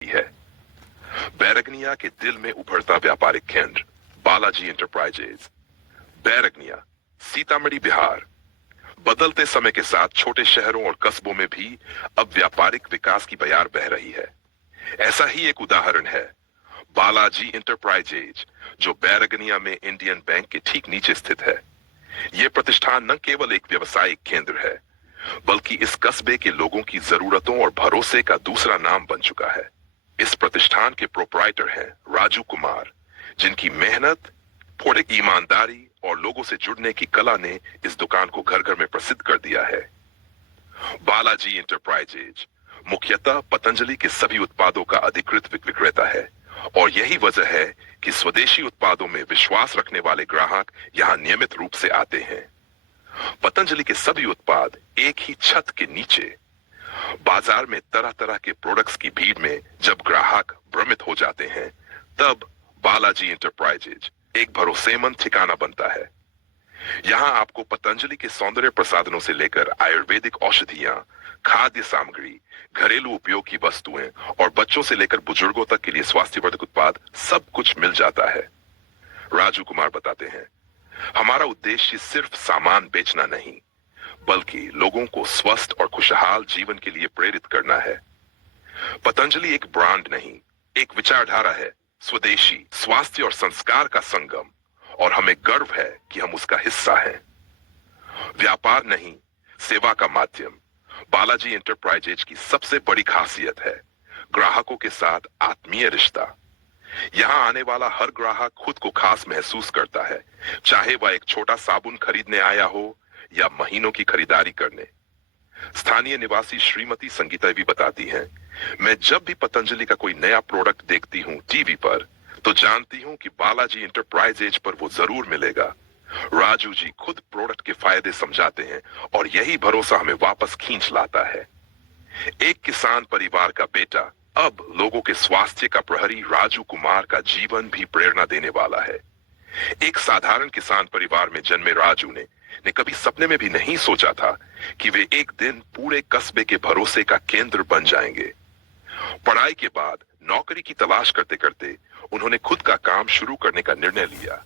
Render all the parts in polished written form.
है। बैरगनिया के दिल में उभरता व्यापारिक केंद्र बालाजी इंटरप्राइजेज। बैरगनिया, सीतामढ़ी, बिहार। बदलते समय के साथ छोटे शहरों और कस्बों में भी अब व्यापारिक विकास की बयार बह रही है। ऐसा ही एक उदाहरण है बालाजी इंटरप्राइजेज, जो बैरगनिया में इंडियन बैंक के ठीक नीचे स्थित है। यह प्रतिष्ठान न केवल एक व्यवसायिक केंद्र है, बल्कि इस कस्बे के लोगों की जरूरतों और भरोसे का दूसरा नाम बन चुका है। इस प्रतिष्ठान के प्रोप्राइटर हैं राजू कुमार, जिनकी मेहनत, थोड़ी ईमानदारी और लोगों से जुड़ने की कला ने इस दुकान को घर घर में प्रसिद्ध कर दिया है। बालाजी इंटरप्राइजेज मुख्यतः पतंजलि के सभी उत्पादों का अधिकृत विक्रेता है, और यही वजह है कि स्वदेशी उत्पादों में विश्वास रखने वाले ग्राहक यहां नियमित रूप से आते हैं। पतंजलि के सभी उत्पाद एक ही छत के नीचे। बाजार में तरह तरह के प्रोडक्ट्स की भीड़ में जब ग्राहक भ्रमित हो जाते हैं, तब बालाजी इंटरप्राइजेज एक भरोसेमंद ठिकाना बनता है। यहाँ आपको पतंजलि के सौंदर्य प्रसाधनों से लेकर आयुर्वेदिक औषधियां, खाद्य सामग्री, घरेलू उपयोग की वस्तुएं और बच्चों से लेकर बुजुर्गों तक के लिए स्वास्थ्यवर्धक उत्पाद सब कुछ मिल जाता है। राजू कुमार बताते हैं, हमारा उद्देश्य सिर्फ सामान बेचना नहीं, बल्कि लोगों को स्वस्थ और खुशहाल जीवन के लिए प्रेरित करना है। पतंजलि एक ब्रांड नहीं, एक विचारधारा है, स्वदेशी, स्वास्थ्य और संस्कार का संगम, और हमें गर्व है कि हम उसका हिस्सा हैं। व्यापार नहीं, सेवा का माध्यम। बालाजी इंटरप्राइजेज की सबसे बड़ी खासियत है ग्राहकों के साथ आत्मीय रिश्ता। यहां आने वाला हर ग्राहक खुद को खास महसूस करता है, चाहे वह एक छोटा साबुन खरीदने आया हो या महीनों की खरीदारी करने। स्थानीय निवासी श्रीमती संगीता भी बताती हैं, मैं जब भी पतंजलि का कोई नया प्रोडक्ट देखती हूँ टीवी पर, तो जानती हूँ कि बालाजी इंटरप्राइजेज पर वो जरूर मिलेगा। राजू जी खुद प्रोडक्ट के फायदे समझाते हैं, और यही भरोसा हमें वापस खींच लाता है। एक किसान परिवार का बेटा, अब लोगों के स्वास्थ्य का प्रहरी राजू कुमार का जीवन भी प्रेरणा देने वाला है। एक साधारण किसान परिवार में जन्मे राजू ने कभी सपने में भी नहीं सोचा था कि वे एक दिन पूरे कस्बे के भरोसे का केंद्र बन जाएंगे। पढ़ाई के बाद नौकरी की तलाश करते करते उन्होंने खुद का काम शुरू करने का निर्णय लिया।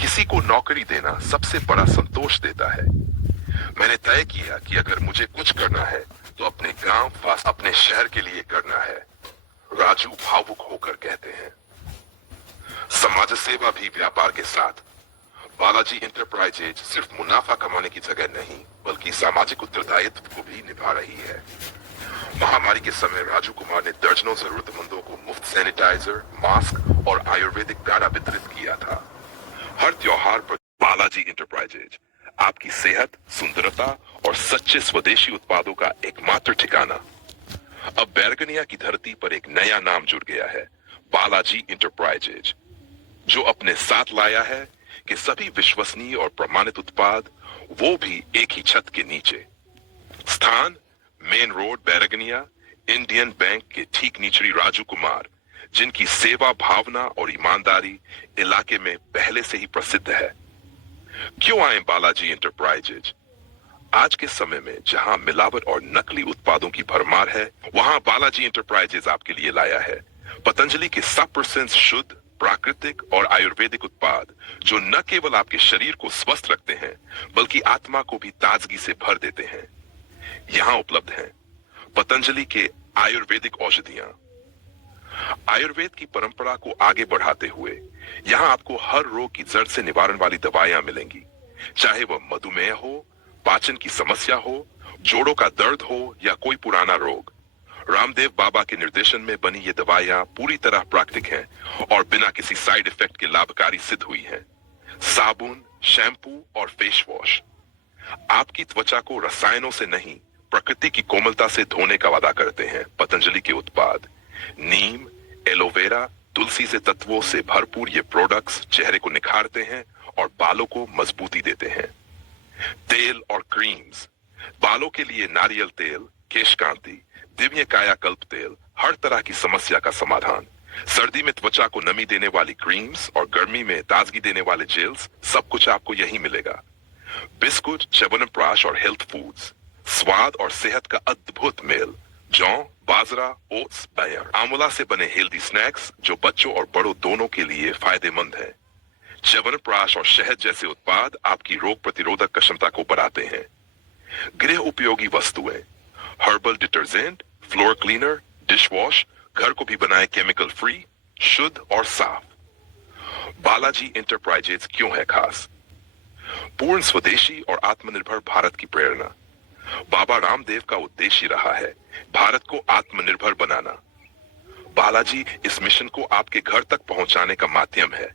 किसी को नौकरी देना सबसे बड़ा संतोष देता है। मैंने तय किया कि अगर मुझे कुछ करना है तो अपने गांव व अपने शहर के लिए करना है, राजू भावुक होकर कहते हैं। समाज सेवा भी व्यापार के साथ। बालाजी इंटरप्राइजेज सिर्फ मुनाफा कमाने की जगह नहीं, बल्कि सामाजिक उत्तरदायित्व को भी निभा रही है। महामारी के समय राजू कुमार ने दर्जनों जरूरतमंदों को मुफ्त सैनिटाइजर, मास्क और आयुर्वेदिक काढ़ा वितरित किया था। हर त्योहार पर बालाजी इंटरप्राइजेज आपकी सेहत, सुंदरता और सच्चे स्वदेशी उत्पादों का एकमात्र ठिकाना। अब बैरगनिया की धरती पर एक नया नाम जुड़ गया है, बालाजी इंटरप्राइजेज, जो अपने साथ लाया है कि सभी विश्वसनीय और प्रमाणित उत्पाद, वो भी एक ही छत के नीचे। स्थान main road, Bairgania, Indian bank के ठीक नीचे राजू कुमार, जिनकी सेवा भावना और ईमानदारी इलाके में पहले से ही प्रसिद्ध है। क्यों आए बालाजी इंटरप्राइजेज? आज के समय में जहां मिलावट और नकली उत्पादों की भरमार है, वहां बालाजी इंटरप्राइजेज आपके लिए लाया है पतंजलि के 100% शुद्ध, प्राकृतिक और आयुर्वेदिक उत्पाद, जो न केवल आपके शरीर को स्वस्थ रखते हैं, बल्कि आत्मा को भी ताजगी से भर देते हैं। यहां उपलब्ध हैं पतंजलि के आयुर्वेदिक औषधियां। आयुर्वेद की परंपरा को आगे बढ़ाते हुए यहां आपको हर रोग की जड़ से निवारण वाली दवाइयां मिलेंगी, चाहे वह मधुमेह हो, पाचन की समस्या हो, जोड़ों का दर्द हो या कोई पुराना रोग। रामदेव बाबा के निर्देशन में बनी ये दवाइयां पूरी तरह प्राकृतिक हैं और बिना किसी साइड इफेक्ट के लाभकारी सिद्ध हुई हैं। साबुन, शैम्पू और फेस वॉश आपकी त्वचा को रसायनों से नहीं, प्रकृति की कोमलता से धोने का वादा करते हैं। पतंजलि के उत्पाद नीम, एलोवेरा, तुलसी से तत्वों से भरपूर ये प्रोडक्ट्स चेहरे को निखारते हैं और बालों को मजबूती देते हैं। तेल और क्रीम्स, बालों के लिए नारियल तेल, केश कांति, दिव्य कायाकल्प तेल, हर तरह की समस्या का समाधान। सर्दी में त्वचा को नमी देने वाली क्रीम्स और गर्मी में ताजगी देने वाले जेल्स, सब कुछ आपको यहीं मिलेगा। बिस्कुट, च्यवनप्राश और हेल्थ फूड्स, स्वाद और सेहत का अद्भुत मेल। जौ, बाजरा, ओट्स, बयार, आंवला से बने हेल्दी स्नैक्स जो बच्चों और बड़ों दोनों के लिए फायदेमंद है। च्यवनप्राश और शहद जैसे उत्पाद आपकी रोग प्रतिरोधक क्षमता को बढ़ाते हैं। गृह उपयोगी वस्तुएं, herbal detergent, floor cleaner, dish wash, घर को भी बनाए केमिकल फ्री, शुद्ध और साफ। बालाजी इंटरप्राइजेज क्यों है खास? पूर्ण स्वदेशी और आत्मनिर्भर भारत की प्रेरणा। बाबा रामदेव का उद्देश्य रहा है भारत को आत्मनिर्भर बनाना। बालाजी इस मिशन को आपके घर तक पहुंचाने का माध्यम है।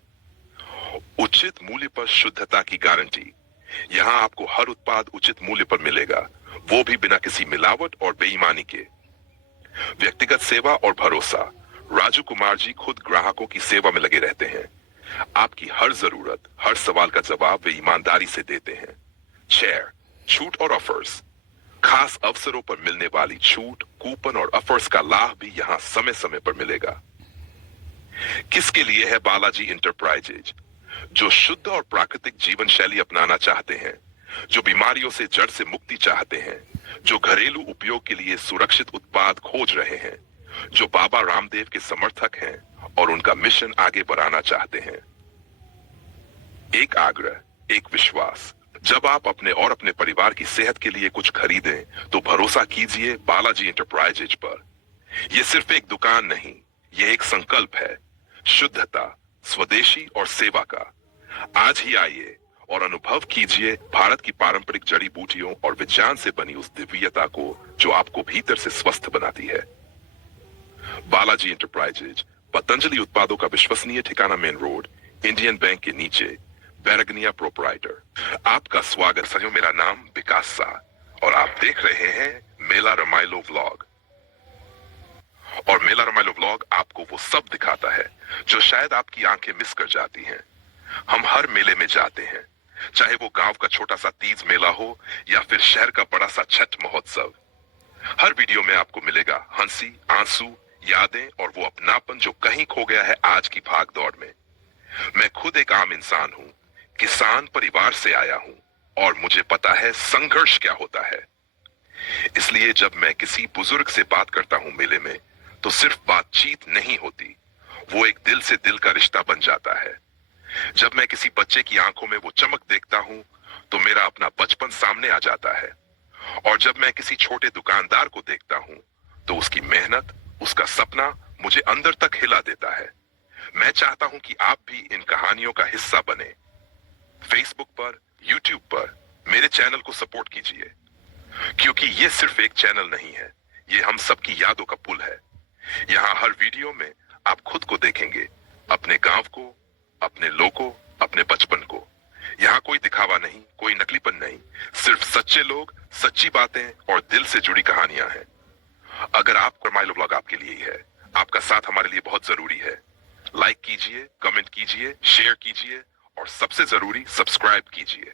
उचित मूल्य पर शुद्धता की गारंटी। यहां आपको हर उत्पाद उचित मूल्य पर मिलेगा, वो भी बिना किसी मिलावट और बेईमानी के। व्यक्तिगत सेवा और भरोसा। राजू कुमार जी खुद ग्राहकों की सेवा में लगे रहते हैं। आपकी हर जरूरत, हर सवाल का जवाब वे ईमानदारी से देते हैं। शेयर, छूट और ऑफर्स। खास अवसरों पर मिलने वाली छूट, कूपन और ऑफर्स का लाभ भी यहां समय समय पर मिलेगा। किसके लिए है बालाजी इंटरप्राइजेज? जो शुद्ध और प्राकृतिक जीवन शैली अपनाना चाहते हैं, जो बीमारियों से जड़ से मुक्ति चाहते हैं, जो घरेलू उपयोग के लिए सुरक्षित उत्पाद खोज रहे हैं, जो बाबा रामदेव के समर्थक हैं और उनका मिशन आगे बढ़ाना चाहते हैं। एक आग्रह, एक विश्वास। जब आप अपने और अपने परिवार की सेहत के लिए कुछ खरीदें तो भरोसा कीजिए बालाजी इंटरप्राइजेज पर। यह सिर्फ एक दुकान नहीं, यह एक संकल्प है, शुद्धता, स्वदेशी और सेवा का। आज ही आइए और अनुभव कीजिए भारत की पारंपरिक जड़ी बूटियों और विज्ञान से बनी उस दिव्यता को जो आपको भीतर से स्वस्थ बनाती है। बालाजी इंटरप्राइजेज, पतंजलि उत्पादों का विश्वसनीय ठिकाना, मेन रोड, इंडियन बैंक के नीचे, बैरगनिया प्रोपराइटर। आपका स्वागत। सही, मेरा नाम विकास सा और आप देख रहे हैं मेला रामायलो व्लॉग। और मेला रामायलो व्लॉग आपको वो सब दिखाता है जो शायद आपकी आंखें मिस कर जाती हैं। हम हर मेले में जाते हैं, चाहे वो गांव का छोटा सा तीज मेला हो या फिर शहर का बड़ा सा छठ महोत्सव। हर वीडियो में आपको मिलेगा हंसी, आंसू, यादें और वो अपनापन जो कहीं खो गया है आज की भाग दौड़ में। मैं खुद एक आम इंसान हूं, किसान परिवार से आया हूं और मुझे पता है संघर्ष क्या होता है। इसलिए जब मैं किसी बुजुर्ग से बात करता हूं मेले में, तो सिर्फ बातचीत नहीं होती, वो एक दिल से दिल का रिश्ता बन जाता है। जब मैं किसी बच्चे की आंखों में वो चमक देखता हूं तो मेरा अपना बचपन सामने आ जाता है। और जब मैं किसी छोटे दुकानदार को देखता हूं तो उसकी मेहनत, उसका सपना मुझे अंदर तक हिला देता है। मैं चाहता हूं कि आप भी इन कहानियों का हिस्सा बने। फेसबुक पर, यूट्यूब पर मेरे चैनल को सपोर्ट कीजिए, क्योंकि ये सिर्फ एक चैनल नहीं है, ये हम सबकी यादों का पुल है। यहाँ हर वीडियो में आप खुद को देखेंगे, अपने गांव को, अपने लोगों, अपने बचपन को। यहाँ कोई दिखावा नहीं, कोई नकलीपन नहीं, सिर्फ सच्चे लोग, सच्ची बातें और दिल से जुड़ी कहानियां हैं। अगर आप रामायलो व्लॉग आपके लिए ही है, आपका साथ हमारे लिए बहुत जरूरी है। लाइक कीजिए, कमेंट कीजिए, शेयर कीजिए और सबसे जरूरी सब्सक्राइब कीजिए।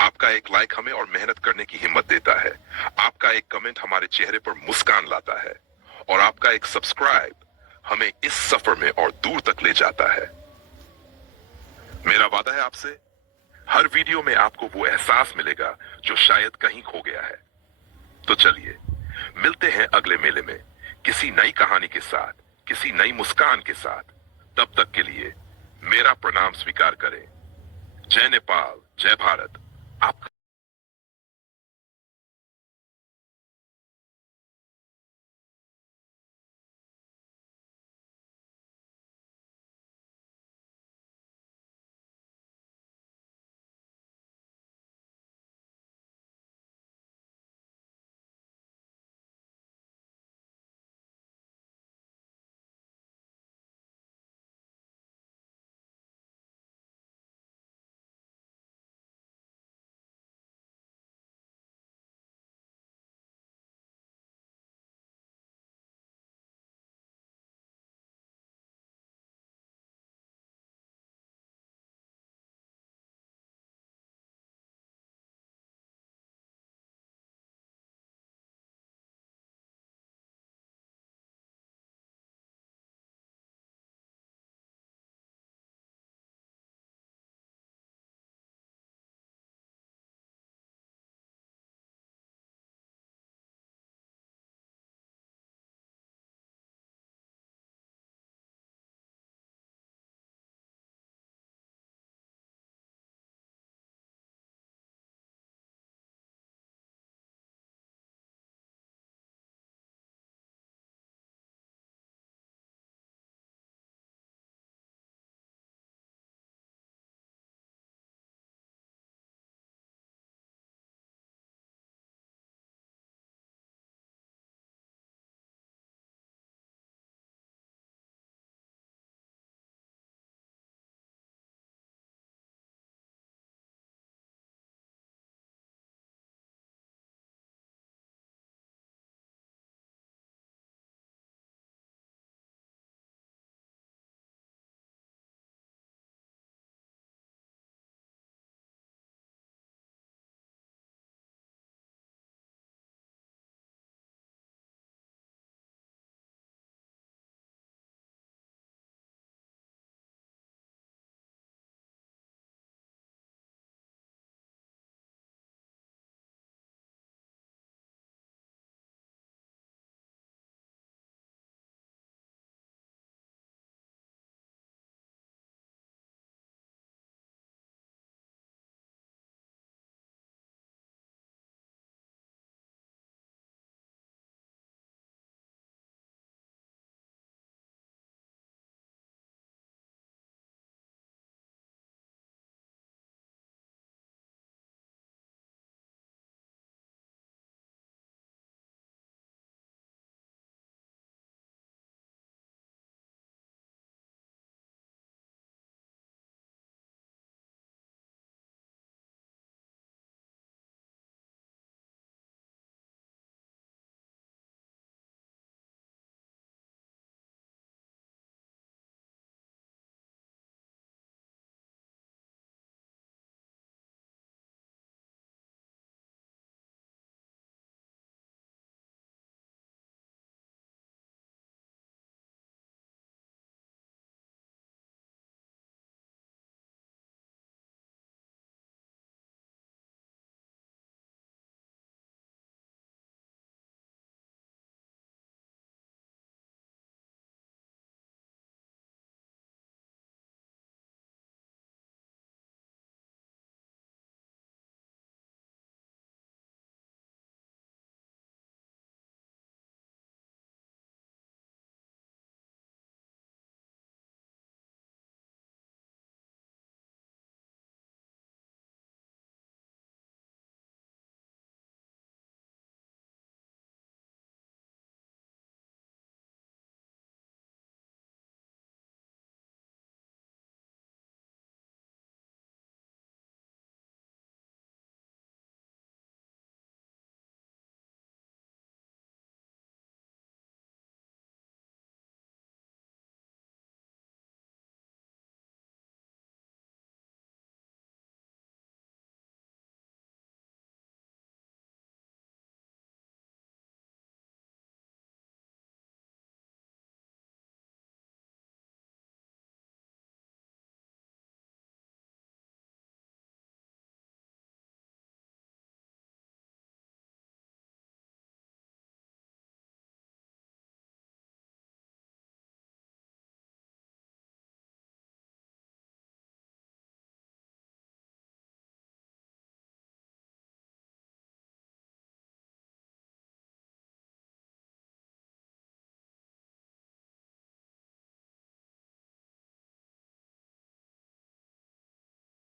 आपका एक लाइक हमें और मेहनत करने की हिम्मत देता है। आपका एक कमेंट हमारे चेहरे पर मुस्कान लाता है और आपका एक सब्सक्राइब हमें इस सफर में और दूर तक ले जाता है। मेरा वादा है आपसे, हर वीडियो में आपको वो एहसास मिलेगा जो शायद कहीं खो गया है। तो चलिए मिलते हैं अगले मेले में किसी नई कहानी के साथ, किसी नई मुस्कान के साथ। तब तक के लिए मेरा प्रणाम स्वीकार करें। जय नेपाल, जय भारत। आपका